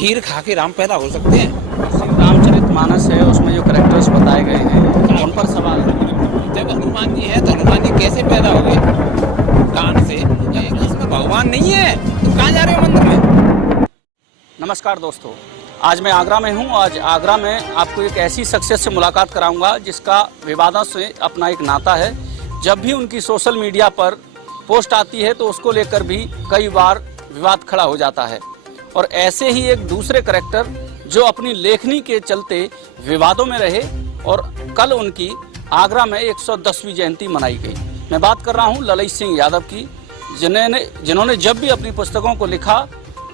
खीर खा के राम पैदा हो सकते हैं? रामचरितमानस है, उसमें जो कैरेक्टर्स बताए गए हैं उन पर सवाल है। जब हनुमान जी हैं तो हनुमान जी कैसे पैदा हो गए? कान से? इसमें भगवान नहीं है तो कहाँ जा रहे हो मंदिर में? नमस्कार दोस्तों, आज मैं आगरा में हूँ। आज आगरा में आपको एक ऐसी शख्सियत से मुलाकात कराऊंगा जिसका विवादों से अपना एक नाता है। जब भी उनकी सोशल मीडिया पर पोस्ट आती है तो उसको लेकर भी कई बार विवाद खड़ा हो जाता है। और ऐसे ही एक दूसरे करैक्टर जो अपनी लेखनी के चलते विवादों में रहे और कल उनकी आगरा में 110वीं जयंती मनाई गई। मैं बात कर रहा हूँ ललई सिंह यादव की, जिन्होंने जब भी अपनी पुस्तकों को लिखा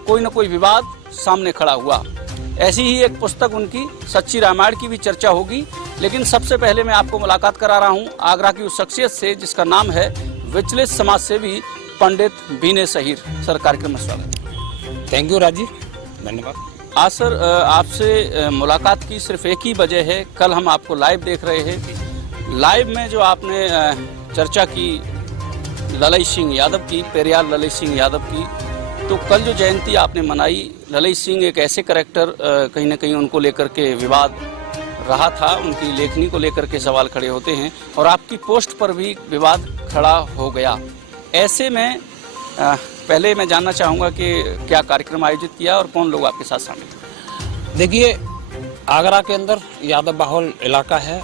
कोई न कोई विवाद सामने खड़ा हुआ। ऐसी ही एक पुस्तक उनकी सच्ची रामायण की भी चर्चा होगी। लेकिन सबसे पहले मैं आपको मुलाकात करा रहा हूँ आगरा की उस शख्सियत से जिसका नाम है विचलित समाज सेवी पंडित बीने सहीर। सर, कार्यक्रम में स्वागत। थैंक यू राजीव, धन्यवाद। आज सर, आपसे मुलाकात की सिर्फ एक ही वजह है, कल हम आपको लाइव देख रहे हैं। लाइव में जो आपने चर्चा की ललई सिंह यादव की, पेरियार ललई सिंह यादव की, तो कल जो जयंती आपने मनाई, ललई सिंह एक ऐसे करैक्टर कहीं ना कहीं उनको लेकर के विवाद रहा था, उनकी लेखनी को लेकर के सवाल खड़े होते हैं और आपकी पोस्ट पर भी विवाद खड़ा हो गया। ऐसे में पहले मैं जानना चाहूँगा कि क्या कार्यक्रम आयोजित किया और कौन लोग आपके साथ शामिल थे? देखिए, आगरा के अंदर यादव बाहुल इलाका है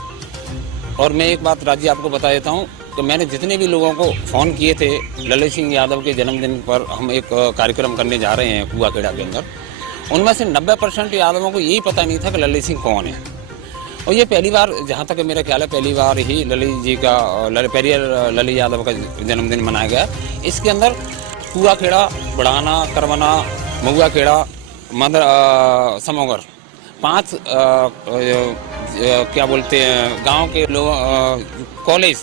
और मैं एक बात राजी आपको बता देता हूँ कि मैंने जितने भी लोगों को फ़ोन किए थे ललई सिंह यादव के जन्मदिन पर हम एक कार्यक्रम करने जा रहे हैं कुआखेड़ा के अंदर, उनमें से 90% यादवों को यही पता नहीं था कि ललई सिंह कौन है। और ये पहली बार, जहाँ तक मेरा ख्याल है, पहली बार ही ललई जी का पेरियार ललई यादव का जन्मदिन मनाया गया। इसके अंदर कुआखेड़ा, बढ़ाना, करवना, महुआखेड़ा, समोगर, 5 क्या बोलते हैं गांव के लोग, कॉलेज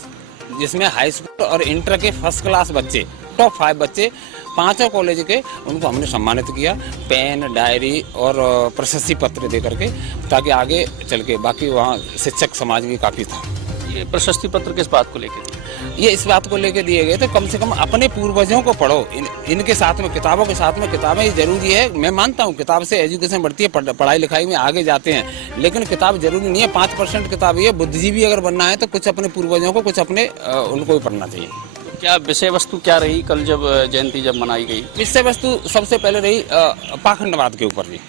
जिसमें हाई स्कूल और इंटर के फर्स्ट क्लास बच्चे, टॉप 5 बच्चे, 5 कॉलेज के, उनको हमने सम्मानित किया पेन, डायरी और प्रशस्ति पत्र दे करके, ताकि आगे चल के बाकी वहाँ शिक्षक समाज भी काफ़ी था। ये प्रशस्ति पत्र किस बात को लेकर? ये इस बात को लेकर दिए गए तो कम से कम अपने पूर्वजों को पढ़ो। इनके साथ में, किताबों के साथ में, किताबें जरूरी है। मैं मानता हूँ किताब से एजुकेशन बढ़ती है, पढ़ाई लिखाई में आगे जाते हैं, लेकिन किताब जरूरी नहीं है। 5% किताब ये बुद्धिजीवी अगर बनना है तो कुछ अपने पूर्वजों को, कुछ अपने उनको भी पढ़ना चाहिए। क्या विषय वस्तु क्या रही कल जब जयंती जब मनाई गई? विषय वस्तु सबसे पहले रही पाखंडवाद के ऊपर जी।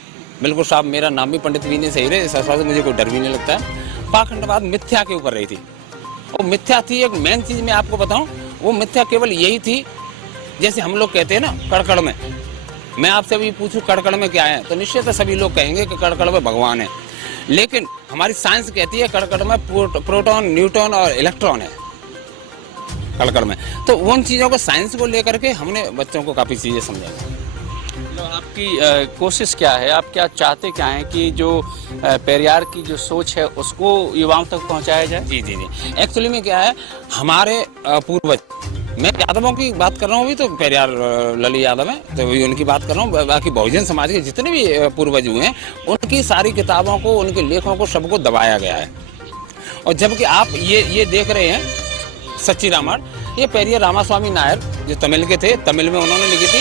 बिल्कुल साहब, मेरा नाम भी पंडित बीने सहीर है, इस हिसाब से मुझे कोई डर भी नहीं लगता है। पाखंडवाद मिथ्या के ऊपर रही थी। वो मिथ्या थी, एक मेन चीज मैं आपको बताऊं, वो मिथ्या केवल यही थी, जैसे हम लोग कहते हैं ना कड़कड़ में। मैं आपसे भी पूछूं कड़कड़ में क्या है तो निश्चित सभी लोग कहेंगे कि कड़कड़ में भगवान है, लेकिन हमारी साइंस कहती है कड़कड़ में प्रोटॉन, न्यूट्रॉन और इलेक्ट्रॉन है कड़कड़ में। तो उन चीज़ों को, साइंस को लेकर के हमने बच्चों को काफ़ी चीज़ें समझाई। तो आपकी कोशिश क्या है, आप क्या चाहते क्या हैं कि जो पेरियार की जो सोच है उसको युवाओं तक पहुंचाया जाए? जी जी जी, एक्चुअली में क्या है, हमारे पूर्वज, मैं यादवों की बात कर रहा हूँ, अभी तो पेरियार ललई यादव है तो वही उनकी बात कर रहा हूँ। बाकी बहुजन समाज के जितने भी पूर्वज हुए हैं उनकी सारी किताबों को, उनके लेखों को, सबको दबाया गया है। और जबकि आप ये देख रहे हैं सच्ची रामायण, ये पेरियार रामास्वामी नायर जो तमिल के थे, तमिल में उन्होंने लिखी थी,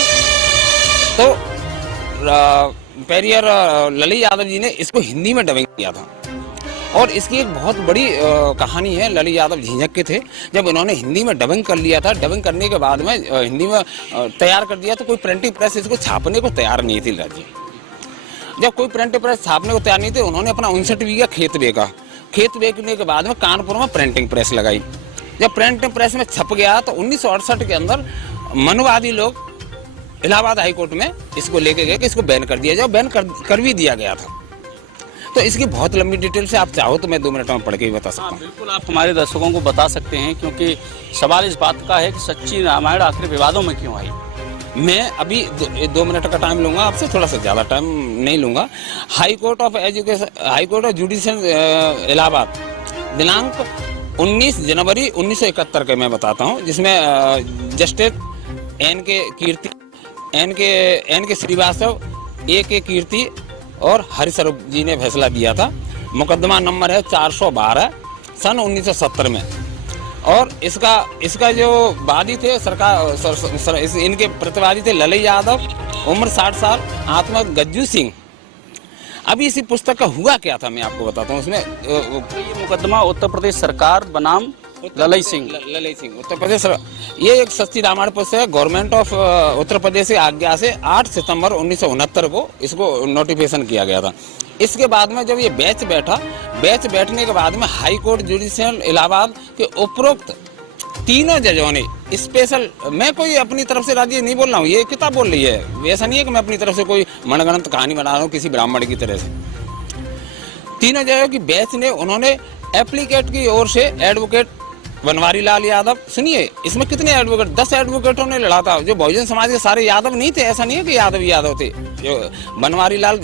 तो पेरियार ललई यादव जी ने इसको हिंदी में डबिंग किया था। और इसकी एक बहुत बड़ी कहानी है। ललई यादव झिंझक के थे, जब इन्होंने हिंदी में डबिंग कर लिया था, डबिंग करने के बाद में हिंदी में तैयार कर दिया, तो कोई प्रिंटिंग प्रेस इसको छापने को तैयार नहीं थी राजी। जब कोई प्रिंटिंग प्रेस छापने को तैयार नहीं थे, उन्होंने अपना 59 बीघा खेत बेचा। खेत बेचने के बाद में कानपुर में प्रिंटिंग प्रेस लगाई। जब प्रिंटिंग प्रेस में छप गया तो 1968 के अंदर मनवादी लोग इलाहाबाद हाई कोर्ट में इसको लेके गए कि इसको बैन कर दिया जाए। बैन कर भी दिया गया था। तो इसकी बहुत लंबी डिटेल से आप चाहो तो मैं 2 मिनट में पढ़ के ही बता सकता हूँ। बिल्कुल, आप हमारे दर्शकों को बता सकते हैं, क्योंकि सवाल इस बात का है कि सच्ची रामायण आखिर विवादों में क्यों आई। मैं अभी 2 मिनट का टाइम लूंगा आपसे, थोड़ा सा ज़्यादा टाइम नहीं लूंगा। High court of judicial Allahabad, दिनांक 19 जनवरी 1971 के मैं बताता हूँ, जिसमें जस्टिस एन के श्रीवास्तव, ए के कीर्ति और हरिस्वरूप जी ने फैसला दिया था। मुकदमा नंबर है 412 सन 1970 में। और इसका जो वादी थे इनके प्रतिवादी थे ललई यादव, उम्र 60 साल, आत्मा गज्जू सिंह, अभी इसी पुस्तक का हुआ क्या था मैं आपको बताता हूँ। उसमें ये मुकदमा उत्तर प्रदेश सरकार बनाम ललई सिंह उत्तर प्रदेश, ये एक सच्ची रामायण पुस्तक है। गवर्नमेंट ऑफ उत्तर प्रदेश की आज्ञा से 8 सितंबर 1969 को इसको नोटिफिकेशन किया गया था। इसके बाद में जब ये बैच बैठने के बाद में हाई कोर्ट जुडिशियल इलाहाबाद के उपरोक्त तीनों जजों ने स्पेशल, मैं कोई अपनी तरफ से राज्य नहीं बोल रहा हूँ, ये किताब बोल रही है, ऐसा नहीं है कि मैं अपनी तरफ से कोई मनगढ़ंत कहानी बना रहा हूँ किसी ब्राह्मण की तरह से। तीनों जजों की बेंच ने उन्होंने एप्लीकेट की ओर से एडवोकेट बनवारी लाल यादव, सुनिए इसमें कितने एडवोकेट, 10 एडवोकेटों ने लड़ा था। जो बहुजन समाज के सारे यादव नहीं थे, ऐसा नहीं है कि यादव थे, जो बनवारी लाल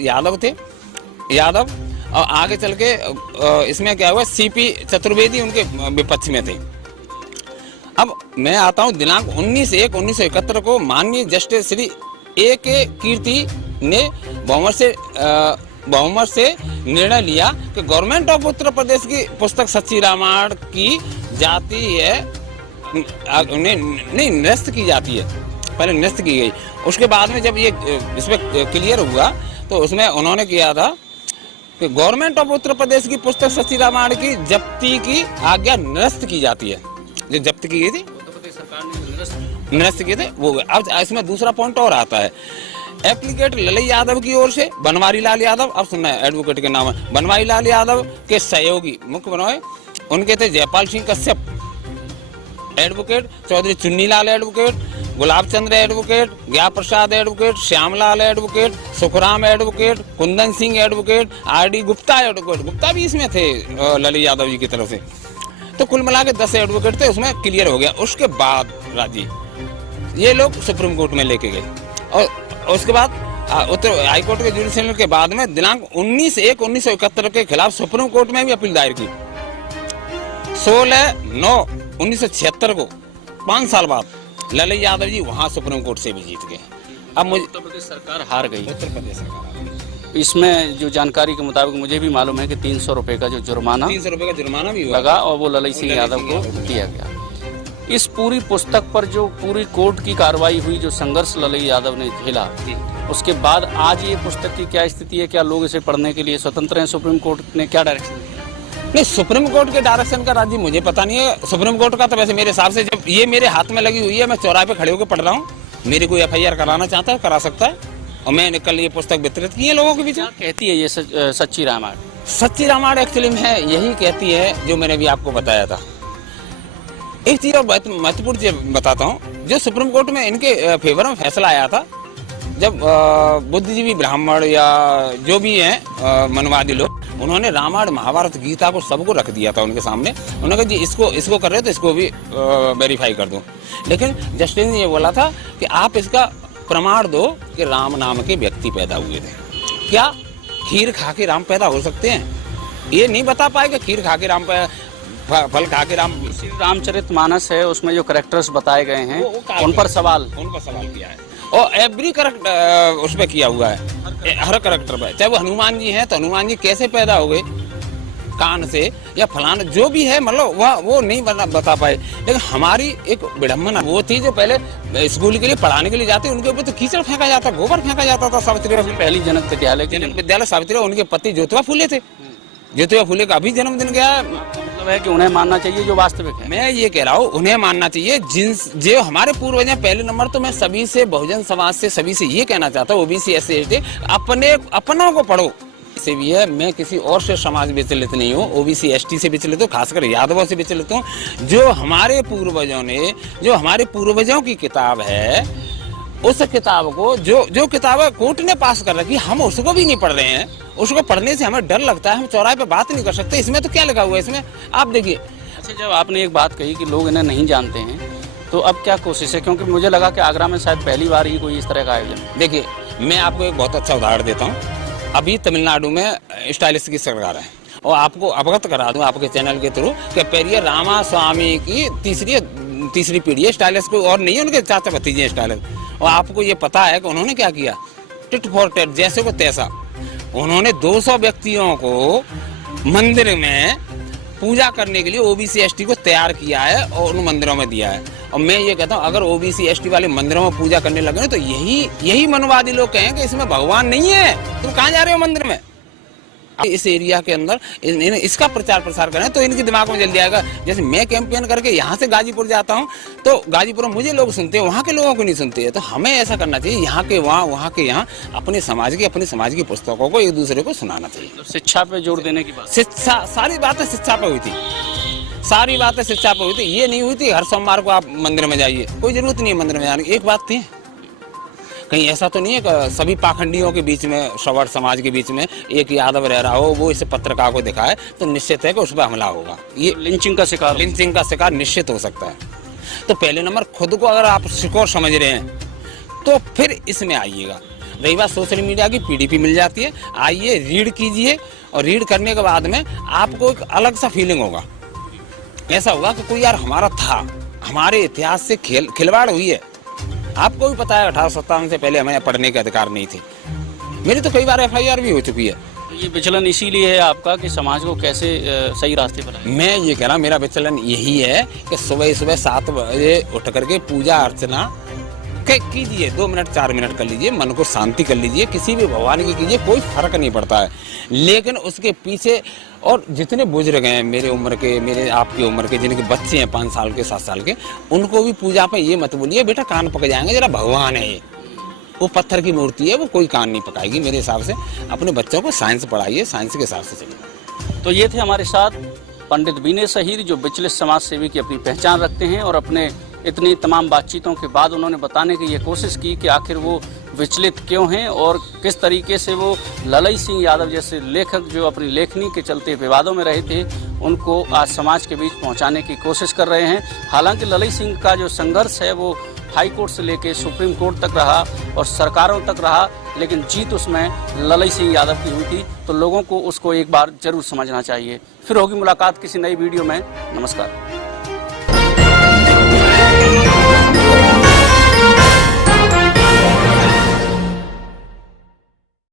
यादव और आगे चल के इसमें क्या हुआ, सीपी चतुर्वेदी उनके विपक्ष में थे। अब मैं आता हूं दिनांक 19/1/1971 को माननीय जस्टिस श्री A.K. कीर्ति ने बहुमत से निर्णय लिया कि गवर्नमेंट ऑफ उत्तर प्रदेश की पुस्तक सच्ची रामायण की जाती है, नहीं निरस्त की जाती है, पहले निरस्त की गई। उसके बाद में जब ये इसमें क्लियर हुआ तो उसमें उन्होंने किया था कि गवर्नमेंट ऑफ उत्तर प्रदेश की पुस्तक सच्ची रामायण की जब्ती की आज्ञा निरस्त की जाती है। जो जब्त की गई थी उत्तर प्रदेश सरकार ने निरस्त किए थे वो। अब इसमें दूसरा पॉइंट और आता है, एप्लीकेट ललई यादव की ओर से बनवारी लाल यादव, अब सुनना है एडवोकेट के नाम है, बनवारी लाल यादव के सहयोगी मुख्य बनवाए उनके थे Jaipal Singh Kashyap advocate, Chaudhary Chunnilal advocate, Gulab Chandra advocate, ज्ञा Prasad advocate, Shyamlal advocate, Sukhram advocate, Kundan Singh advocate, R.D. Gupta advocate, Gupta भी इसमें थे ललई यादव जी की तरफ से। तो कुल मिला के 10 एडवोकेट थे, उसमें क्लियर हो गया। उसके बाद राजी ये लोग सुप्रीम कोर्ट में लेके गए और उसके बाद उत्तर हाईकोर्ट के जुडिशियल के बाद में दिनांक 19/1/1971 के खिलाफ सुप्रीम कोर्ट में भी अपील दायर की। 16/9/1976 को 5 साल बाद ललई यादव जी वहां सुप्रीम कोर्ट से भी जीत गए। अब मुझे उत्तर प्रदेश सरकार हार गई। उत्तर प्रदेश सरकार इसमें जो जानकारी के मुताबिक मुझे भी मालूम है कि 300 रुपए का जो जुर्माना 300 रुपए का जुर्माना भी हुआ लगा और वो ललई सिंह यादव को दिया गया। इस पूरी पुस्तक पर जो पूरी कोर्ट की कार्रवाई हुई, जो संघर्ष ललई यादव ने झेला, उसके बाद आज ये पुस्तक की क्या स्थिति है? क्या लोग इसे पढ़ने के लिए स्वतंत्र हैं? सुप्रीम कोर्ट ने क्या डायरेक्शन दिया? नहीं, सुप्रीम कोर्ट के डायरेक्शन का राज्य मुझे पता नहीं है। सुप्रीम कोर्ट का तो वैसे मेरे हिसाब से जब ये मेरे हाथ में लगी हुई है, मैं चौराहे पे खड़े होकर पढ़ रहा हूँ, मेरी कोई FIR कराना चाहता है करा सकता है। और मैंने कल ये पुस्तक वितरित की है लोगों के बीच में। कहती है ये सच्ची रामायण? सच्ची रामायण एक्चुअली में है यही कहती है जो मैंने भी आपको बताया था। एक चीज और महत्वपूर्ण बताता हूँ, जो सुप्रीम कोर्ट में इनके फेवर में फैसला आया था, जब बुद्धिजीवी ब्राह्मण या जो भी हैं मनवादी लोग, उन्होंने रामायण महाभारत गीता को सबको रख दिया था उनके सामने। उन्होंने कहा जी इसको कर रहे हो तो इसको भी वेरीफाई कर दो। लेकिन जस्टिस ने ये बोला था कि आप इसका प्रमाण दो कि राम नाम के व्यक्ति पैदा हुए थे। क्या खीर खा के राम पैदा हो सकते हैं? ये नहीं बता पाए कि खीर खा के राम फल खा के राम। रामचरितमानस है, उसमें जो कैरेक्टर्स बताए गए हैं उन पर सवाल किया है और एवरी करेक्ट उस पर किया हुआ है, हर करेक्टर पर। चाहे वो हनुमान जी हैं तो हनुमान जी कैसे पैदा हो गए, कान से या फलाना जो भी है, मतलब वो नहीं बता पाए। लेकिन हमारी एक विडम्बना वो थी, जो पहले स्कूल के लिए पढ़ाने के लिए जाते उनके ऊपर तो कीचड़ फेंका जाता, गोबर फेंका जाता था। सावित्री पहली जनक विद्यालय सावित्री, उनके पति ज्योतिबा फूले थे। ज्योतिबा फूले का अभी जन्मदिन गया है। मतलब है कि उन्हें मानना चाहिए जो वास्तविक है। मैं ये कह रहा हूँ उन्हें मानना चाहिए जो हमारे पूर्वज हैं। पहले नंबर तो मैं सभी से, बहुजन समाज से, सभी से ये कहना चाहता हूँ, OBC SC ST अपनों को पढ़ो। से भी है, मैं किसी और से समाज विचलित नहीं हूँ, OBC ST से विचलित हूँ, खासकर यादवों से विचलित हूँ। जो हमारे पूर्वजों की किताब है, उस किताब को जो किताब कोर्ट ने पास कर रखी, हम उसको भी नहीं पढ़ रहे हैं। उसको पढ़ने से हमें डर लगता है, हम चौराहे पे बात नहीं कर सकते। इसमें तो क्या लिखा हुआ है इसमें, आप देखिए। अच्छा, जब आपने एक बात कही कि लोग इन्हें नहीं जानते हैं, तो अब क्या कोशिश है? क्योंकि मुझे लगा कि आगरा में शायद पहली बार ही कोई इस तरह का आयोजन। देखिए, मैं आपको एक बहुत अच्छा उदाहरण देता हूँ। अभी तमिलनाडु में स्टाइलिश की सरकार है, और आपको अवगत करा दूं आपके चैनल के थ्रू कि पेरियर रामास्वामी की तीसरी पीढ़ी है स्टाइलिश, को और नहीं, उनके चाचा भतीजे हैं स्टाइलिश। और आपको ये पता है कि उन्होंने क्या किया? टिट फॉर टेट, जैसे को तैसा। उन्होंने 200 व्यक्तियों को मंदिर में पूजा करने के लिए OBC ST को तैयार किया है और उन मंदिरों में दिया है। और मैं ये कहता हूँ, अगर OBC ST वाले मंदिरों में पूजा करने लगे तो यही मनवादी लोग कहें कि इसमें भगवान नहीं है, तुम कहाँ जा रहे हो मंदिर में? इस एरिया के अंदर इन्हें इसका प्रचार प्रसार करें तो इनके दिमाग में जल जाएगा। जैसे मैं कैंपेन करके यहाँ से गाजीपुर जाता हूँ तो गाजीपुर में मुझे लोग सुनते हैं, वहाँ के लोगों को नहीं सुनते हैं। तो हमें ऐसा करना चाहिए, यहाँ के वहाँ के यहाँ अपने समाज की पुस्तकों को एक दूसरे को सुनाना चाहिए। तो शिक्षा पे जोर देने की बात, शिक्षा, सारी बातें शिक्षा पे हुई थी, सारी बातें शिक्षा पे हुई थी। ये नहीं हुई थी हर सोमवार को आप मंदिर में जाइए, कोई जरूरत नहीं है मंदिर में जाने की। एक बात थी, कहीं ऐसा तो नहीं है कि सभी पाखंडियों के बीच में, श्रवण समाज के बीच में एक यादव रह रहा हो, वो इस पत्रकार को दिखाए तो निश्चित है कि उस पर हमला होगा। ये लिंचिंग का शिकार निश्चित हो सकता है। तो पहले नंबर खुद को अगर आप सिक्योर समझ रहे हैं तो फिर इसमें आइएगा। रही बात सोशल मीडिया की, पीडीपी मिल जाती है, आइए रीड कीजिए और रीड करने के बाद में आपको एक अलग सा फीलिंग होगा। ऐसा होगा कि कोई यार हमारा था, हमारे इतिहास से खिलवाड़ हुई है। आपको भी पता है 1857 से पहले हमें पढ़ने के अधिकार नहीं थे। मेरी तो कई बार FIR भी हो चुकी है। ये विचलन इसीलिए है आपका कि समाज को कैसे सही रास्ते पर लाएं? मैं ये कह रहा हूँ, मेरा विचलन यही है कि सुबह 7 बजे उठ करके पूजा अर्चना कीजिए, 2 मिनट 4 मिनट कर लीजिए, मन को शांति कर लीजिए, किसी भी भगवान की कीजिए, कोई फर्क नहीं पड़ता है। लेकिन उसके पीछे और जितने बुजुर्ग हैं मेरे उम्र के, मेरे आपकी उम्र के, जिनके बच्चे हैं 5 साल के 7 साल के, उनको भी पूजा पे ये मत बोलिए बेटा कान पक जाएंगे, जरा भगवान है ये, वो पत्थर की मूर्ति है, वो कोई कान नहीं पकाएगी। मेरे हिसाब से अपने बच्चों को साइंस पढ़ाइए, साइंस के हिसाब से चलिए। तो ये थे हमारे साथ पंडित विनय सहीर, जो विचलित समाज सेवी की अपनी पहचान रखते हैं और अपने इतनी तमाम बातचीतों के बाद उन्होंने बताने की ये कोशिश की कि आखिर वो विचलित क्यों हैं और किस तरीके से वो ललई सिंह यादव जैसे लेखक जो अपनी लेखनी के चलते विवादों में रहे थे, उनको आज समाज के बीच पहुंचाने की कोशिश कर रहे हैं। हालांकि ललई सिंह का जो संघर्ष है वो हाई कोर्ट से लेकर सुप्रीम कोर्ट तक रहा और सरकारों तक रहा, लेकिन जीत उसमें ललई सिंह यादव की हुई थी। तो लोगों को उसको एक बार जरूर समझना चाहिए। फिर होगी मुलाकात किसी नई वीडियो में। नमस्कार।